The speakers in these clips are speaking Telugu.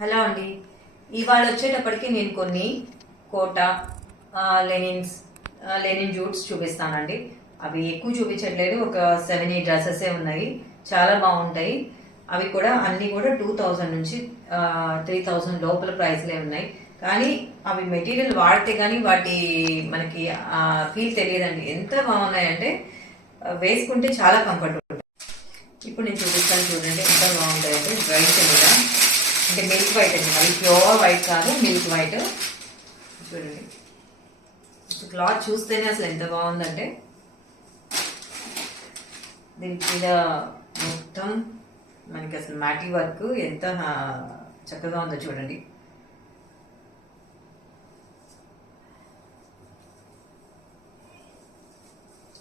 హలో అండి. ఇవాళ వచ్చేటప్పటికి నేను కొన్ని కోటా లెనిన్స్ లెనిన్ జూట్స్ చూపిస్తానండి. అవి ఎక్కువ చూపించట్లేదు, ఒక 7-8 డ్రెస్సెసే ఉన్నాయి. చాలా బాగుంటాయి. అవి కూడా అన్నీ కూడా 2000 నుంచి 3000 లోపల ప్రైస్లే ఉన్నాయి. కానీ అవి మెటీరియల్ వాడితే కానీ వాటి మనకి ఫీల్ తెలియదండి. ఎంత బాగున్నాయంటే వేసుకుంటే చాలా కంఫర్ట్ ఉంటుంది. ఇప్పుడు నేను చూపిస్తాను చూడండి, ఎంత బాగుంటాయంటే డ్రైస్ మీద అంటే మిల్క్ వైట్ అండి, అది ప్యూర్ వైట్ కాదు, మిల్క్ వైట్. చూడండి క్లాత్ చూస్తేనే అసలు ఎంత బాగుందంటే దీని మీద మొత్తం మనకి అసలు మ్యాటీ వర్క్ ఎంత చక్కగా ఉందో చూడండి.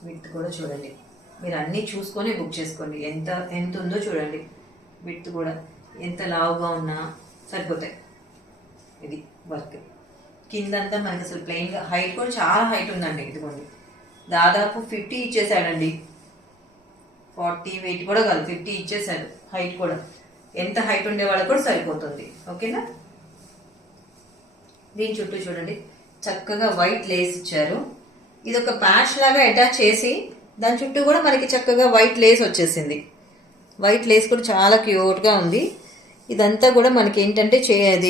విత్ కూడా చూడండి, మీరు అన్నీ చూసుకొని బుక్ చేసుకోండి. ఎంత ఎంత ఉందో చూడండి. విత్ కూడా ఎంత లావుగా ఉన్నా సరిపోతాయి. ఇది వర్క్ కిందంతా మనకి అసలు ప్లెయిన్గా, హైట్ కూడా చాలా హైట్ ఉందండి. ఇదిగోండి దాదాపు 50 ఇచ్చేసాడండి. 40 వెయిట్ కూడా కాదు, 50 ఇచ్చేసాడు హైట్ కూడా. ఎంత హైట్ ఉండే వాళ్ళకి కూడా సరిపోతుంది. ఓకేనా. దీని చుట్టూ చూడండి చక్కగా వైట్ లేస్ ఇచ్చారు. ఇది ఒక ప్యాచ్ లాగా అటాచ్ చేసి దాని చుట్టూ కూడా మనకి చక్కగా వైట్ లేస్ వచ్చేసింది. వైట్ లేస్ కూడా చాలా క్యూట్గా ఉంది. ఇదంతా కూడా మనకి ఏంటంటే అది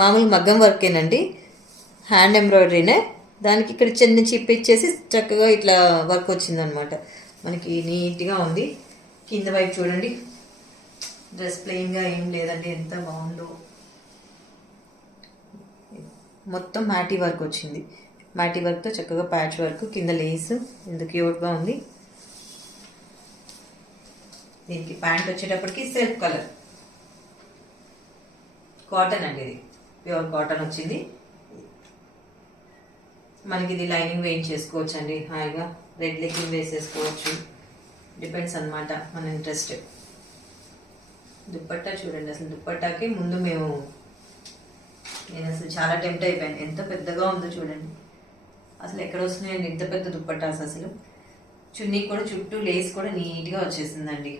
మామూలు మగ్గం వర్కేనండి, హ్యాండ్ ఎంబ్రాయిడరీనే. దానికి ఇక్కడ చిన్న చిప్ ఇచ్చేసి చక్కగా ఇట్లా వర్క్ వచ్చిందనమాట. మనకి నీట్గా ఉంది. కింద వైపు చూడండి, డ్రెస్ ప్లెయిన్గా ఏం లేదండి, ఎంత బాగుందో. మొత్తం మ్యాటీ వర్క్ వచ్చింది. మ్యాటీ వర్క్తో చక్కగా ప్యాచ్ వర్క్, కింద లేస్ ఎంత క్యూట్గా ఉంది. దీనికి ప్యాంట్ వచ్చేటప్పటికి సెల్ఫ్ కలర్ కాటన్ అండి, ఇది ప్యూర్ కాటన్ వచ్చింది. మనకి ఇది లైనింగ్ వేయించేసుకోవచ్చు అండి హాయిగా. రెడ్ లెగ్గింగ్ వేసేసుకోవచ్చు, డిపెండ్స్ అనమాట మన ఇంట్రెస్ట్. దుప్పట్టా చూడండి, అసలు దుప్పట్టాకి ముందు నేను అసలు చాలా టెంప్ట్ అయిపోయాను. ఎంత పెద్దగా ఉందో చూడండి. అసలు ఎక్కడ వస్తున్నాయండి ఇంత పెద్ద దుప్పట్టాస్. అసలు చున్నీ కూడా చుట్టూ లేస్ కూడా నీట్గా వచ్చేసిందండి.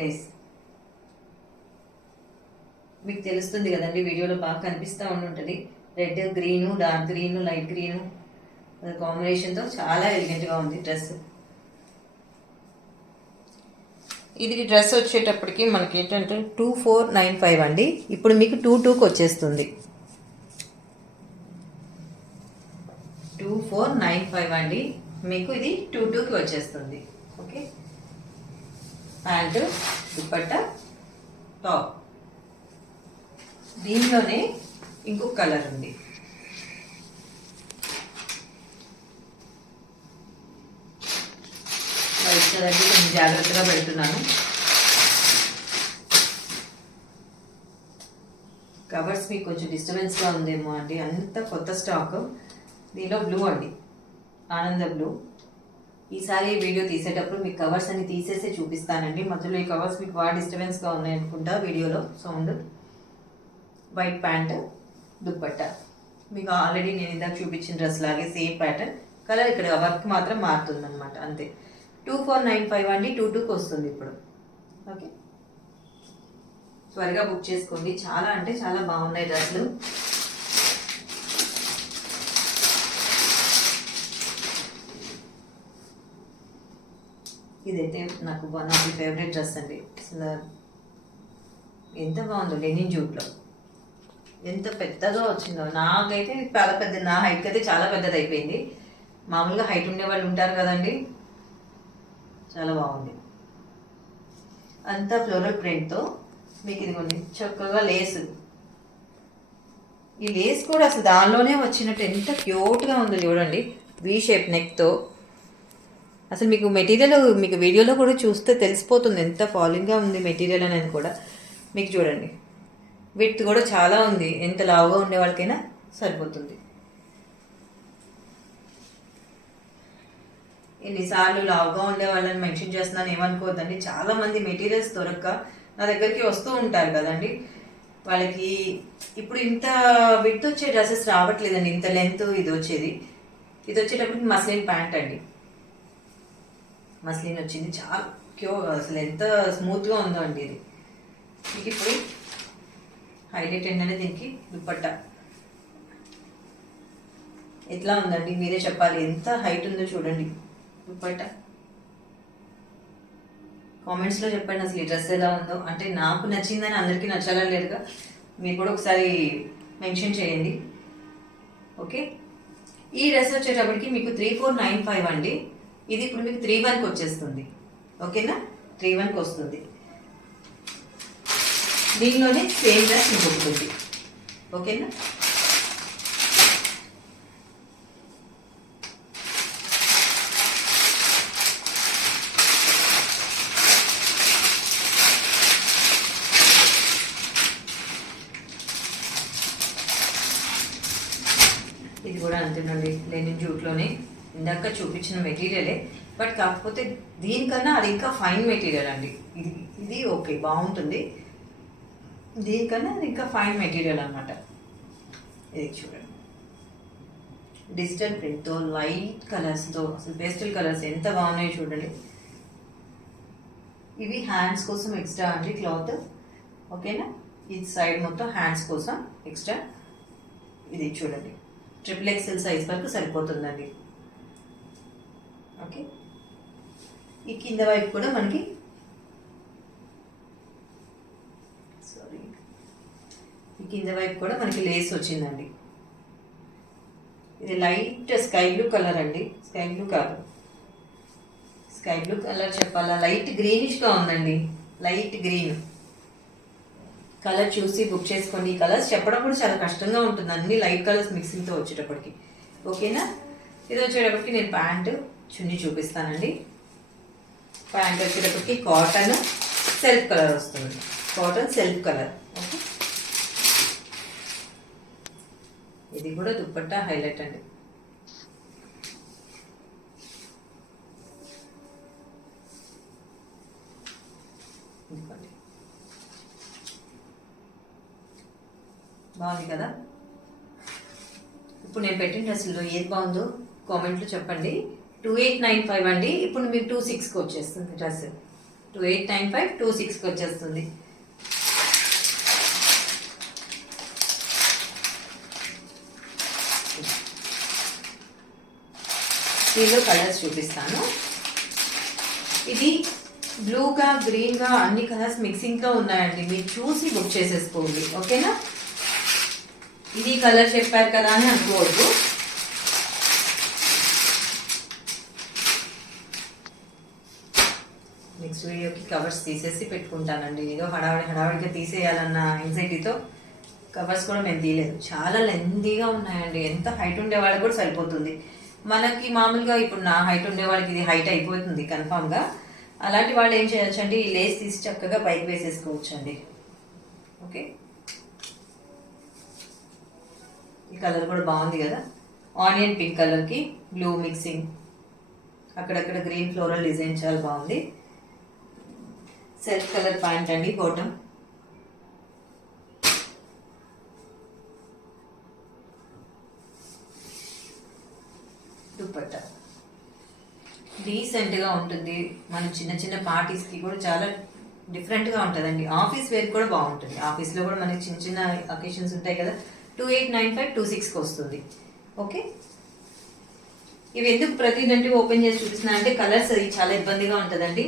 లేస్ మీకు తెలుస్తుంది కదండి, వీడియోలో బాగా కనిపిస్తూ ఉంటుంది. Red green, dark green, light green కాంబినేషన్తో చాలా ఎలిగెంట్గా ఉంది డ్రెస్. ఇది డ్రెస్ వచ్చేటప్పటికి మనకి ఏంటంటే 2495 అండి. ఇప్పుడు మీకు 22కి వచ్చేస్తుంది. 2495 అండి, మీకు ఇది 22కి వచ్చేస్తుంది. ఓకే. Pant, dupatta, top. దీనిలోనే ఇంకొక కలర్ ఉంది. వైట్ కలర్కి కొంచెం జాగ్రత్తగా పెడుతున్నాను. కవర్స్ మీకు కొంచెం డిస్టర్బెన్స్గా ఉందేమో అండి, అంత కొత్త స్టాక్. దీనిలో బ్లూ అండి, ఆనంద బ్లూ. ఈసారి వీడియో తీసేటప్పుడు మీకు కవర్స్ అన్ని తీసేసే చూపిస్తానండి. మధ్యలో ఈ కవర్స్ మీకు బాగా డిస్టర్బెన్స్గా ఉన్నాయి అనుకుంటా వీడియోలో సౌండ్. వైట్ ప్యాంట్, దుప్పట్టా మీకు ఆల్రెడీ నేను ఇందాక చూపించిన డ్రెస్ లాగే సేమ్ ప్యాటర్న్. కలర్ ఇక్కడ వర్క్ మాత్రం మారుతుంది అనమాట, అంతే. 2495 అండి, 22కి వస్తుంది ఇప్పుడు. ఓకే, త్వరగా బుక్ చేసుకోండి. చాలా అంటే చాలా బాగున్నాయి డ్రెస్సులు. ఇదైతే నాకు one of the favourite dress అండి. అసలు ఎంత బాగుందో, లెనిన్ జూట్లో ఎంత పెద్దగా వచ్చిందో. నాకైతే చాలా పెద్ద, నా హైట్ అయితే చాలా పెద్దది అయిపోయింది. మామూలుగా హైట్ ఉండే వాళ్ళు ఉంటారు కదండి. చాలా బాగుంది. అంతా ఫ్లోరల్ ప్రింట్తో మీకు ఇదిగోండి చక్కగా లేసు. ఈ లేస్ కూడా అసలు దానిలోనే వచ్చినట్టు ఎంత క్యూట్గా ఉందో చూడండి. వీ షేప్ నెక్తో. అసలు మీకు మెటీరియల్ మీకు వీడియోలో కూడా చూస్తే తెలిసిపోతుంది ఎంత ఫాలింగ్గా ఉంది మెటీరియల్ అనేది కూడా. మీకు చూడండి విడ్త్ కూడా చాలా ఉంది, ఎంత లావుగా ఉండే వాళ్ళకైనా సరిపోతుంది. ఎన్నిసార్లు లావుగా ఉండే వాళ్ళని మెన్షన్ చేస్తున్నాను ఏమనుకోవద్దండి. చాలామంది మెటీరియల్స్ దొరక్క నా దగ్గరికి వస్తూ ఉంటారు కదండి. వాళ్ళకి ఇప్పుడు ఇంత విడ్త్ వచ్చే డ్రెస్సెస్ రావట్లేదండి, ఇంత లెంత్. ఇది వచ్చేది, ఇది వచ్చేటప్పటికి మస్లిన్ ప్యాంట్ అండి. మస్లిన్ వచ్చింది, చాలా అసలు ఎంత స్మూత్గా ఉందో అండి ఇది. మీకు ఇప్పుడు హైలైట్ ఏంటంటే దీనికి దుపట్టా ఎట్లా ఉందండి, మీరే చెప్పాలి. ఎంత హైట్ ఉందో చూడండి దుపట్టా. కామెంట్స్లో చెప్పండి అసలు ఈ డ్రెస్ ఎలా ఉందో. అంటే నాకు నచ్చిందని అందరికీ నచ్చాలని లేదుగా, మీరు కూడా ఒకసారి మెన్షన్ చేయండి. ఓకే, ఈ డ్రెస్ వచ్చేటప్పటికి మీకు 3495 అండి. ఇది ఇప్పుడు మీకు 31కి వచ్చేస్తుంది. ఓకేనా, 31కి వస్తుంది. దీనిలోనే సేమ్ డ్రెస్ ఇంకొకటి. ఓకేనా, ఇది కూడా అంతేనండి, లెనిన్ జూట్లోనే ఇందాక చూపించిన మెటీరియలే, బట్ కాకపోతే దీనికన్నా అది ఇంకా ఫైన్ మెటీరియల్ అండి. ఇది ఇది ఓకే బాగుంటుంది, దీనికన్నా అది ఇంకా ఫైన్ మెటీరియల్ అనమాట. ఇది చూడండి, డిజిటల్ ప్రింట్తో లైట్ కలర్స్తో అసలు పేస్టల్ కలర్స్ ఎంత బాగున్నాయో చూడండి. ఇవి హ్యాండ్స్ కోసం ఎక్స్ట్రా అండి క్లాత్. ఓకేనా, ఇది సైడ్ మొత్తం హ్యాండ్స్ కోసం ఎక్స్ట్రా. ఇది చూడండి, XXL సైజ్ వరకు సరిపోతుందండి. ఓకే, ఈ కింద వైపు కూడా మనకి లేస్ వచ్చిందండి. ఇది లైట్ స్కై బ్లూ కలర్ అండి, స్కై బ్లూ కలర్ చెప్పాలా, లైట్ గ్రీనిష్గా ఉందండి. లైట్ గ్రీన్ కలర్ చూసి బుక్ చేసుకోండి. ఈ కలర్స్ చెప్పడం కూడా చాలా కష్టంగా ఉంటుంది, అన్ని లైట్ కలర్స్ మిక్సింగ్తో వచ్చేటప్పటికి. ఓకేనా, ఇది వచ్చేటప్పటికి నేను ప్యాంటు చున్నీ చూపిస్తానండి. ప్యాంట్ వచ్చేటప్పటికి కాటన్ సెల్ఫ్ కలర్ వస్తుంది, కాటన్ సెల్ఫ్ కలర్. ఓకే, ఇది కూడా దుపట్టా హైలైట్ అండి. బాగుంది కదా. ఇప్పుడు నేను పెట్టిన డ్రెస్సుల్లో ఏది బాగుందో కామెంట్లో చెప్పండి. 2895 అండి. ఇప్పుడు మీకు 26కి వచ్చేస్తుంది డ్రెస్. 2895 26కి వచ్చేస్తుంది. దీనిలో కలర్స్ చూపిస్తాను. ఇది బ్లూగా గ్రీన్గా అన్ని కలర్స్ మిక్సింగ్తో ఉన్నాయండి, మీరు చూసి బుక్ చేసేసుకోండి. ఓకేనా, ఇది కలర్ చెప్పారు కదా అని అనుకోవద్దు. నెక్స్ట్ వీడియోకి కవర్స్ తీసేసి పెట్టుకుంటానండి. ఏదో హడావిడిగా తీసేయాలన్న ఎంజైటీతో కవర్స్ కూడా మేము తీయలేదు. చాలా లెందీగా ఉన్నాయండి, ఎంత హైట్ ఉండే వాళ్ళకి కూడా సరిపోతుంది. మనకి మామూలుగా ఇప్పుడు నా హైట్ ఉండే వాళ్ళకి ఇది హైట్ అయిపోతుంది కన్ఫామ్గా. అలాంటి వాళ్ళు ఏం చేయొచ్చు అండి, ఈ లేస్ తీసి చక్కగా పైకి వేసేసుకోవచ్చు అండి. ఓకే, ఈ కలర్ కూడా బాగుంది కదా, ఆనియన్ పింక్ కలర్కి బ్లూ మిక్సింగ్, అక్కడక్కడ గ్రీన్ ఫ్లోరల్ డిజైన్ చాలా బాగుంది. సెల్ఫ్ కలర్ ప్యాంట్ అండి, బాటమ్. దుపట్టా డీసెంట్గా ఉంటుంది, మన చిన్న చిన్న పార్టీస్కి కూడా చాలా డిఫరెంట్గా ఉంటుందండి. ఆఫీస్ వేర్ కూడా బాగుంటుంది, ఆఫీస్లో కూడా మనకి చిన్న చిన్న అకేషన్స్ ఉంటాయి కదా. 2895 26కి వస్తుంది. ఓకే, ఇవి ఎందుకు ప్రతిదంటే ఓపెన్ చేసి చూపిస్తున్నా అంటే కలర్స్ అది చాలా ఇబ్బందిగా ఉంటుందండి,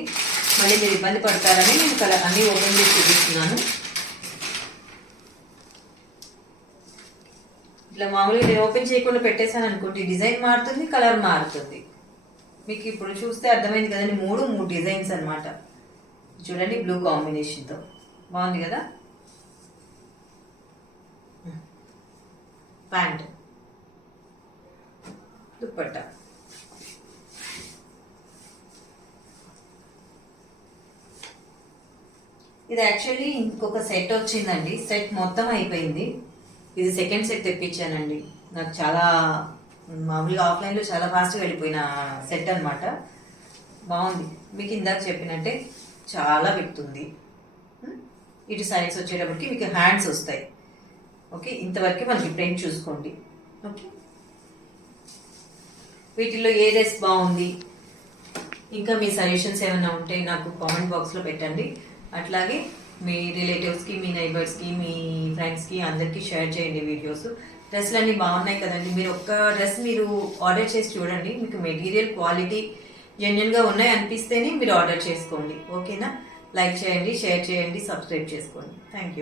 మళ్ళీ మీరు ఇబ్బంది పడతారని నేను కలర్ అన్నీ ఓపెన్ చేసి చూపిస్తున్నాను. ఇట్లా మామూలుగా నేను ఓపెన్ చేయకుండా పెట్టేశాను అనుకోండి, డిజైన్ మారుతుంది, కలర్ మారుతుంది. మీకు ఇప్పుడు చూస్తే అర్థమైంది కదండి, మూడు డిజైన్స్ అనమాట. చూడండి, బ్లూ కాంబినేషన్తో బాగుంది కదా. ప్యాంట్, దుపట్టా. ఇది యాక్చువల్లీ ఇంకొక సెట్ వచ్చిందండి, సెట్ మొత్తం అయిపోయింది. ఇది సెకండ్ సెట్ తెప్పించానండి, నాకు చాలా మామూలుగా ఆఫ్లైన్లో చాలా ఫాస్ట్గా వెళ్ళిపోయిన సెట్ అనమాట. బాగుంది, మీకు ఇందాక చెప్పినట్టే చాలా పెడుతుంది. ఇటు సైడ్స్ వచ్చేటప్పటికి మీకు హ్యాండ్స్ వస్తాయి. ఓకే, ఇంతవరకు మనకి ప్రింట్ చూసుకోండి. ఓకే, వీటిల్లో ఏ డ్రెస్ బాగుంది, ఇంకా మీ సజెషన్స్ ఏమైనా ఉంటే నాకు కామెంట్ బాక్స్లో పెట్టండి. అట్లాగే మీ రిలేటివ్స్కి, మీ నైబర్స్కి, మీ ఫ్రెండ్స్కి అందరికీ షేర్ చేయండి వీడియోస్. డ్రెస్లు అన్నీ బాగున్నాయి కదండి. మీరు ఒక్క డ్రెస్ మీరు ఆర్డర్ చేసి చూడండి, మీకు మెటీరియల్ క్వాలిటీ జెన్యున్గా ఉన్నాయి అనిపిస్తేనే మీరు ఆర్డర్ చేసుకోండి. ఓకేనా? లైక్ చేయండి, షేర్ చేయండి, సబ్స్క్రైబ్ చేసుకోండి. Thank you.